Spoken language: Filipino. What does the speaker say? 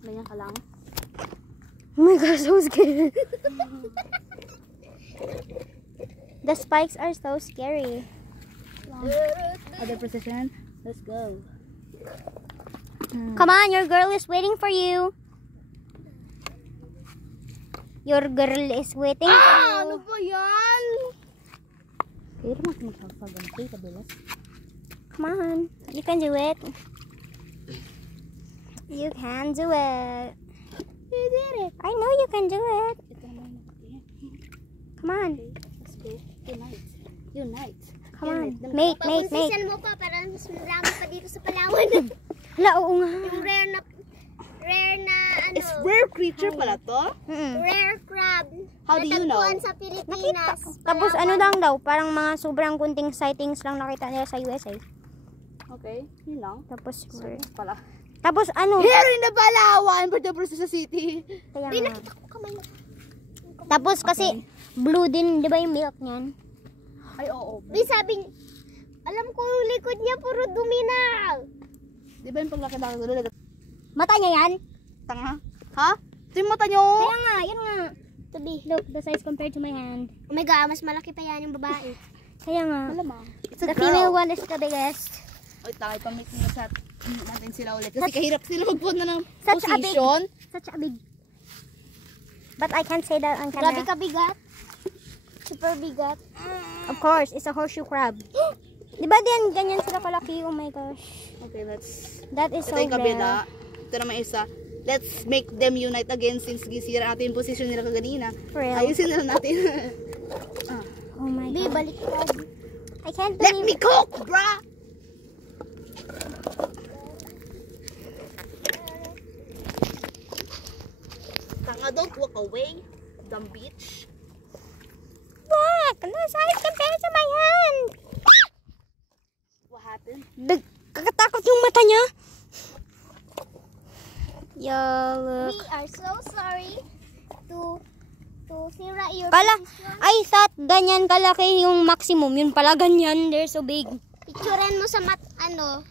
Ganyan ka lang. Oh my gosh, so scary. The spikes are so scary. Other position. Let's go. Come on, your girl is waiting for you. Your girl is waiting for you. Ano ba yan? Pero magsasaganti ka bilas. Come on, you can do it. You can do it. You did it. I know you can do it. Ito naman. Come on. Let's go. Unite. Unite. Come on. Mate. Pag-position mo pa, parang mas marami pa dito sa Palawan. Hala, oo nga. Yung rare na ano, It's rare creature pala to? rare crab. How do you know? Natagpuan sa Pilipinas. Tapos ano lang daw, parang mga sobrang kunting sightings lang nakita nila sa USA. Okay, yun lang. Tapos, Pala. tapos ano? Here in the Palawan, Puerto City. Kaya Ay, nga. nakita ko kamay. Tapos kasi, blue din, di ba yung milk niyan? Ay, oo. Di sabi, alam ko yung likod niya puro dumi na. Di ba yung paglaki-laki ko doon? Mata niya yan? Tanga? Ha? Ito yung mata nyo? Kaya nga, yun nga. Tabi. Look, the size compared to my hand. Oh my God, mas malaki pa yan yung babae. Kaya nga. Malamang. It's a The girl. female one is the biggest. Oy, tayo pamit nyo sa natin sila ulit. Kasi kahirap sila magpuan na ng Such a big- position. Such a big. But I can't say that on Grabe camera. ka bigat. Super bigat. Of course, it's a horseshoe crab. Di ba din, ganyan sila kalaki? Oh my gosh. Okay, let's... That is so Ito yung kabila. rare. Ito naman isa. Let's make them unite again since gisira natin yung position nila kaganina. For real. Ayusin na lang natin. Oh my Bi, god. balik ka. I can't Let believe me cook, brah! Tanga, don't walk away. Dumb bitch. Look! The size compared to my hand! What happened? Kakatakot yung mata niya. Yo, look. We are so sorry to sira your Kala, position. I thought ganyan kalaki yung maximum. Yun pala ganyan. They're so big. Picturean mo sa ano,